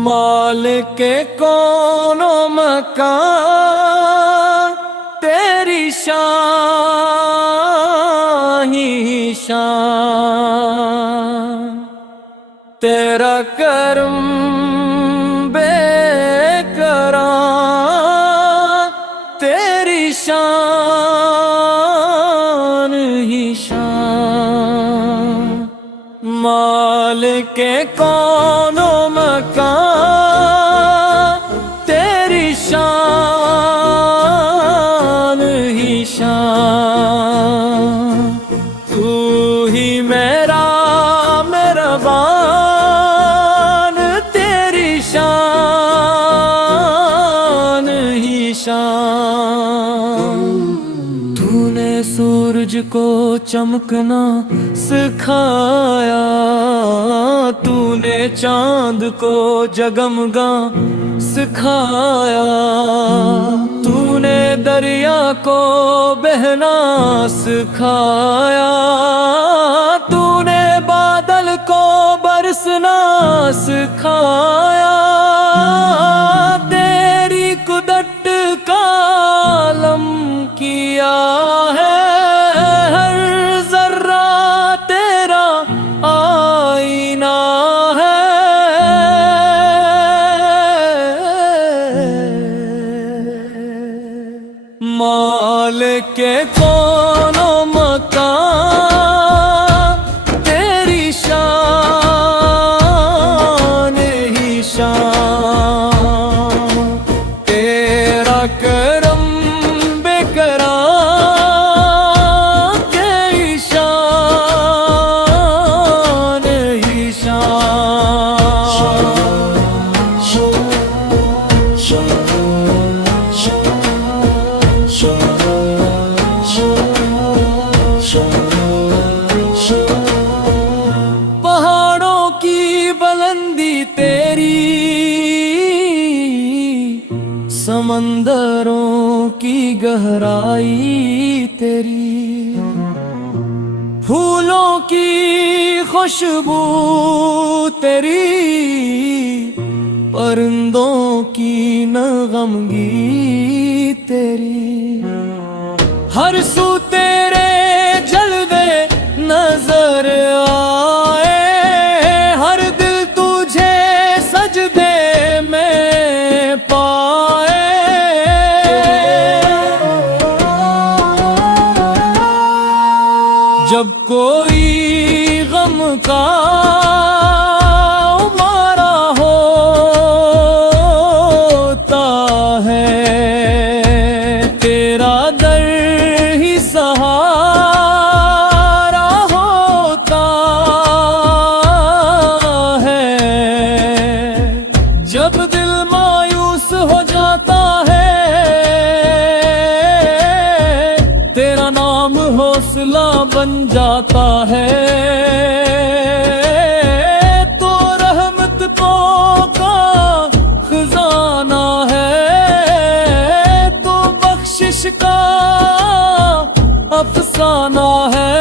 माल के कोनों मकान तेरी शान ही शान, तेरा करम बेकरार, तेरी शान ही शान। माल के कोनों मकान तेरी शान ही शान, तू ही मेरा मेहरबान, तेरी शान ही शान। तूने सूरज को चमकना सिखाया, तूने चांद को जगमगा सिखाया, तूने दरिया को बहना सिखाया, तूने बादल को बरसना सिखाया, तेरी कुदरत का आलम किया है, हर जर्रा तेरा आईना है। माल के कोनों मकान तेरी शान ही शान, तेरा करम बेकरार, तेरी शान ही पहाड़ों की बुलंदी तेरी, समंदरों की गहराई तेरी, फूलों की खुशबू तेरी, परिंदों की नगमगी तेरी, हर सू तेरे जलवे नजर आए, हर दिल तुझे सजदे में पाए। जब कोई गम का मारा होता है, तेरा दर ही सहारा होता है। जब दिल मायूस हो जाता है, तेरा नाम हौसला बन जाता है। तो रहमत को का खजाना है, तो बख्शिश का अफसाना है।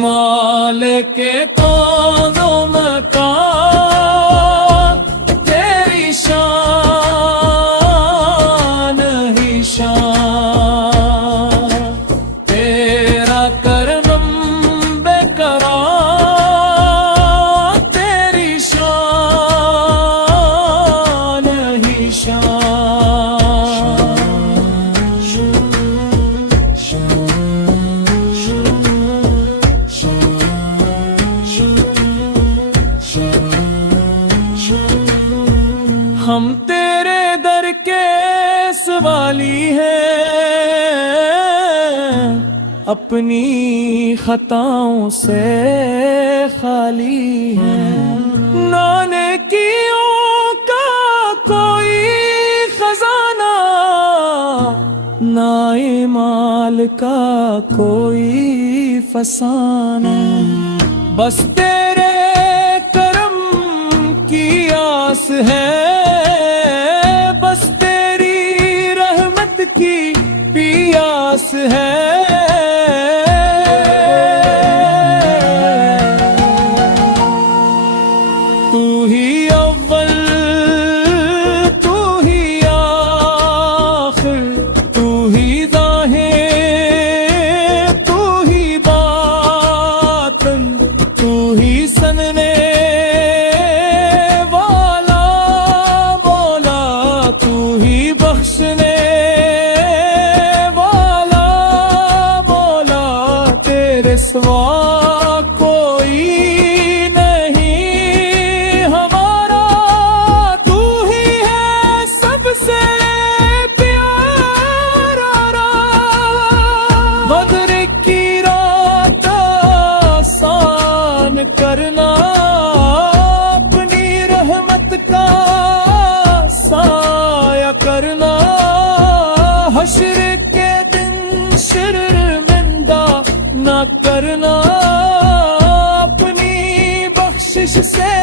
माल के कोनों मकान तेरी शान ही शान, तेरा करम बेकरार, तेरी शान ही हम तेरे दर के सवाली हैं, अपनी खताओं से खाली हैं। नाने कियों का कोई खजाना, नाए माल का कोई फसाना, बस तेरे करम की आस है, बस तेरी रहमत की पियास है। सिवा कोई नहीं हमारा, तू ही है सबसे प्यारा। बदर की रात आसान करना, अपनी रहमत का साया करना। हश्र के दिन शर्मिंदा ना करना, अपनी बख्शिश से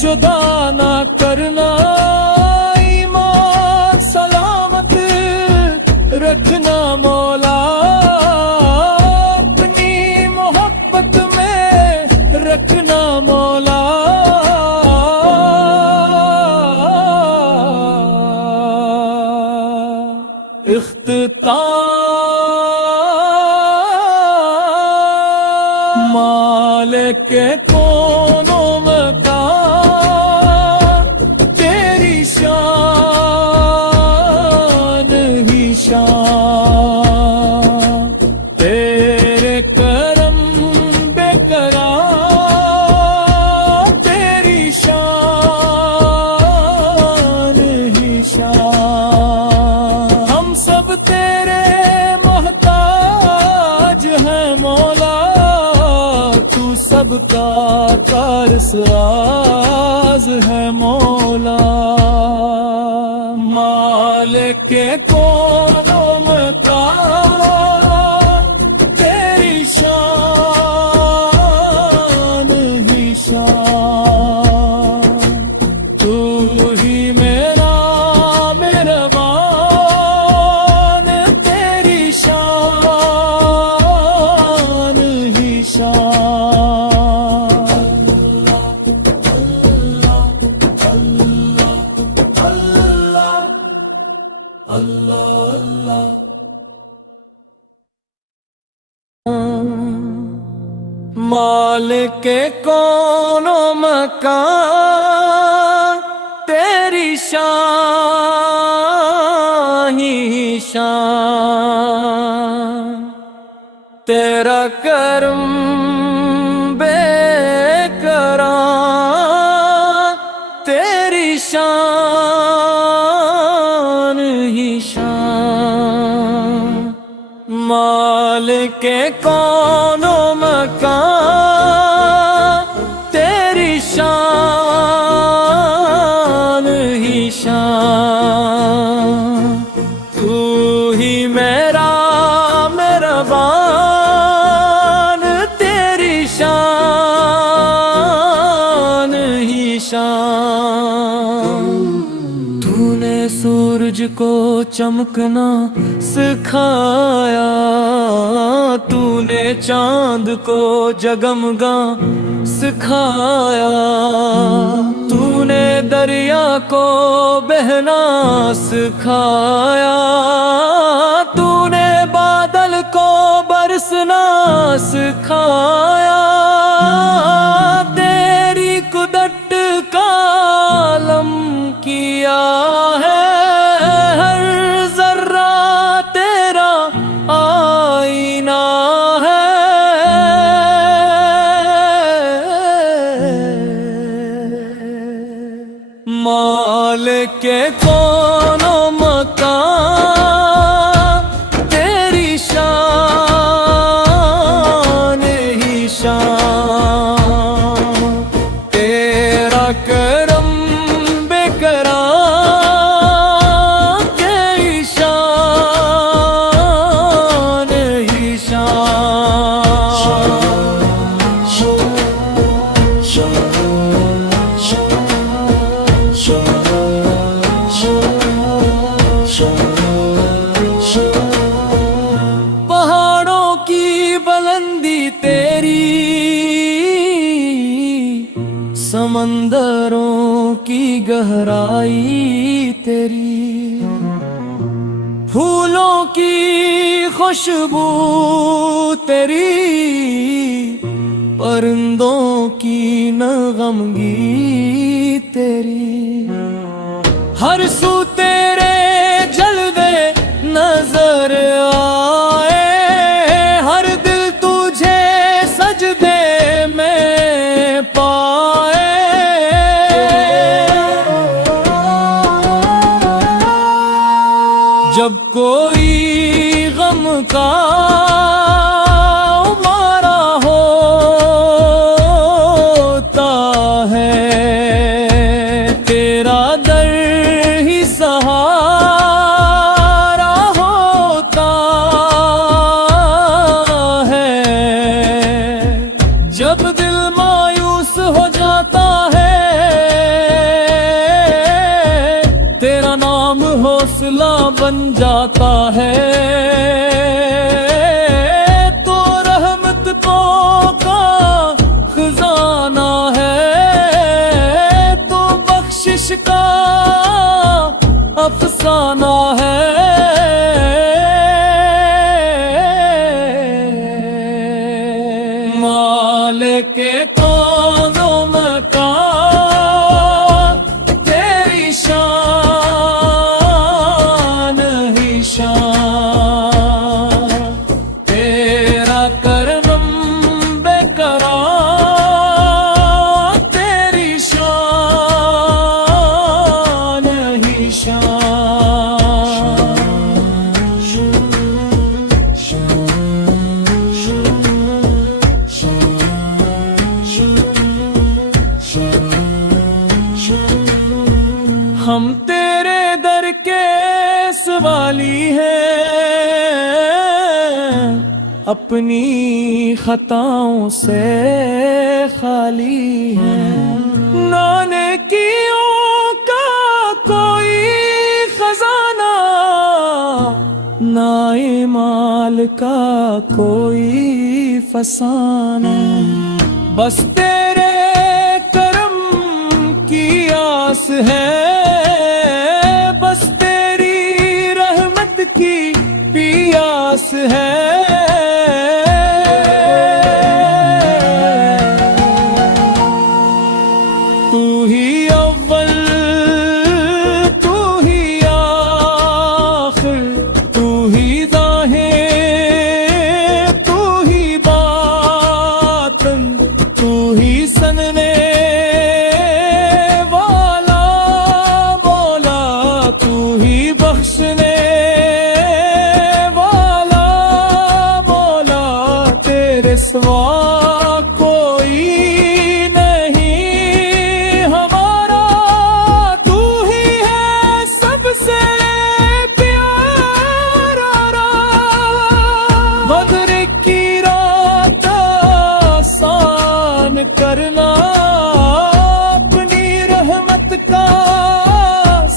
जुदा ना करना। ईमान सलामत रखना मौला, अपनी मोहब्बत में रखना मौला। इख्तिताम मालिक कौनो मकान, तेरी शान ही शान। तेरे करम बेकरार, तेरी शान ही शान। हम सब तेरे मोहताज हैं मौला, तू सबका कारसाज है मौला। मालिक कौनो मकान, तेरी शान ही शान। तू ही मेरा मेहरबान, तेरी शान ही शान। मालिक कौनो मकान, तेरी शान ही शान। तेरा करम बेकरार, तेरी शान ही शान। मालिक कौनो मकान, तेरी शान ही शान। तू ही मेरा मेहरबान, तेरी शान ही शान। तूने सूरज को चमकना सिखाया, तूने चांद को जगमगा सिखाया। तूने दरिया को बहना सिखाया, तूने बादल को बरसना सिखाया। तेरी कुदरत का आलम किया है, हर जर्रा तेरा आईना है। मालिक कौनो मकान, तेरी शान ही शान। तेरा करम बेकरार, तेरी शान ही पहाड़ों की बुलंदी तेरी, समंदरों की गहराई तेरी। फूलों की खुशबू तेरी, परिंदों की नगमगी तेरी। हर सू तेरे जलवे नजर आए, हर दिल तुझे मालिक कौनो मकान तेरी शान ही शान, तेरा करम बेकरार तेरी शान ही हम तेरे दर के सवाली हैं, अपनी खताओं से खाली हैं। नानकियों का कोई खजाना, ना माल का कोई फसाना, बस तेरे करम की आस है, बस तेरी रहमत की पियास है। तू ही अव्वल तू ही आखिर, तू ही ज़ाहिर तू ही बातिन, तू ही सनने वाला मौला, तू ही बख्शने वाला मौला, तेरे सिवा कोई नहीं हमारा, तू ही है सबसे प्यारा। मगरिब की रात आसान करना, अपनी रहमत का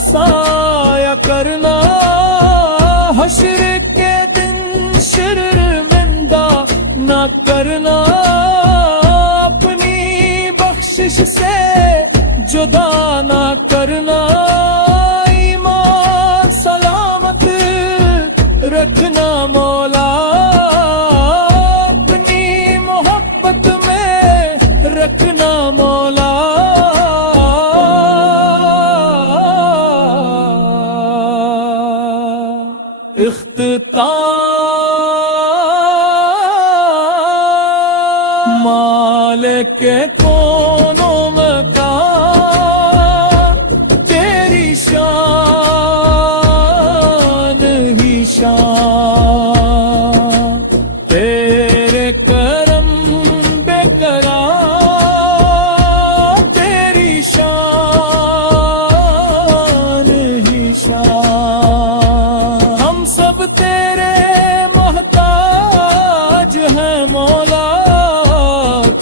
साया करना, हश्र के दिन शर्मिंदा ना करना, अपनी बख्शिश से जुदा ना करना, ईमान सलामत रखना मौला, अपनी मोहब्बत में रखना मौला। इख्तिताम मालिक कौनो मकान तेरी शान ही शान, तेरे करम बेकरार तेरी शान ही शान। हम सब तेरे मोहताज हैं मौला,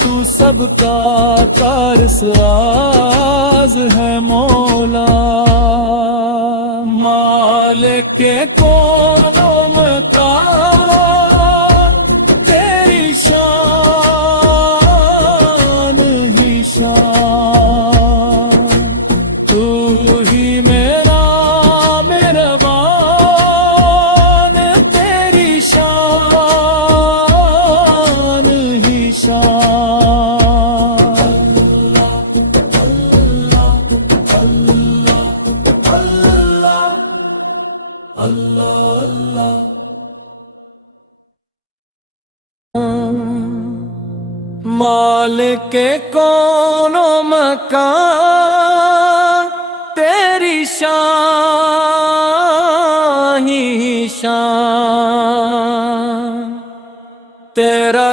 तू सबका कारसाज है मौला। मालिक कौनो मकान तेरी शान ही शान, तू ही मेरा मेहरबान तेरी शान ही शान। मालिक कौनो मकान तेरी शान ही शान, तेरा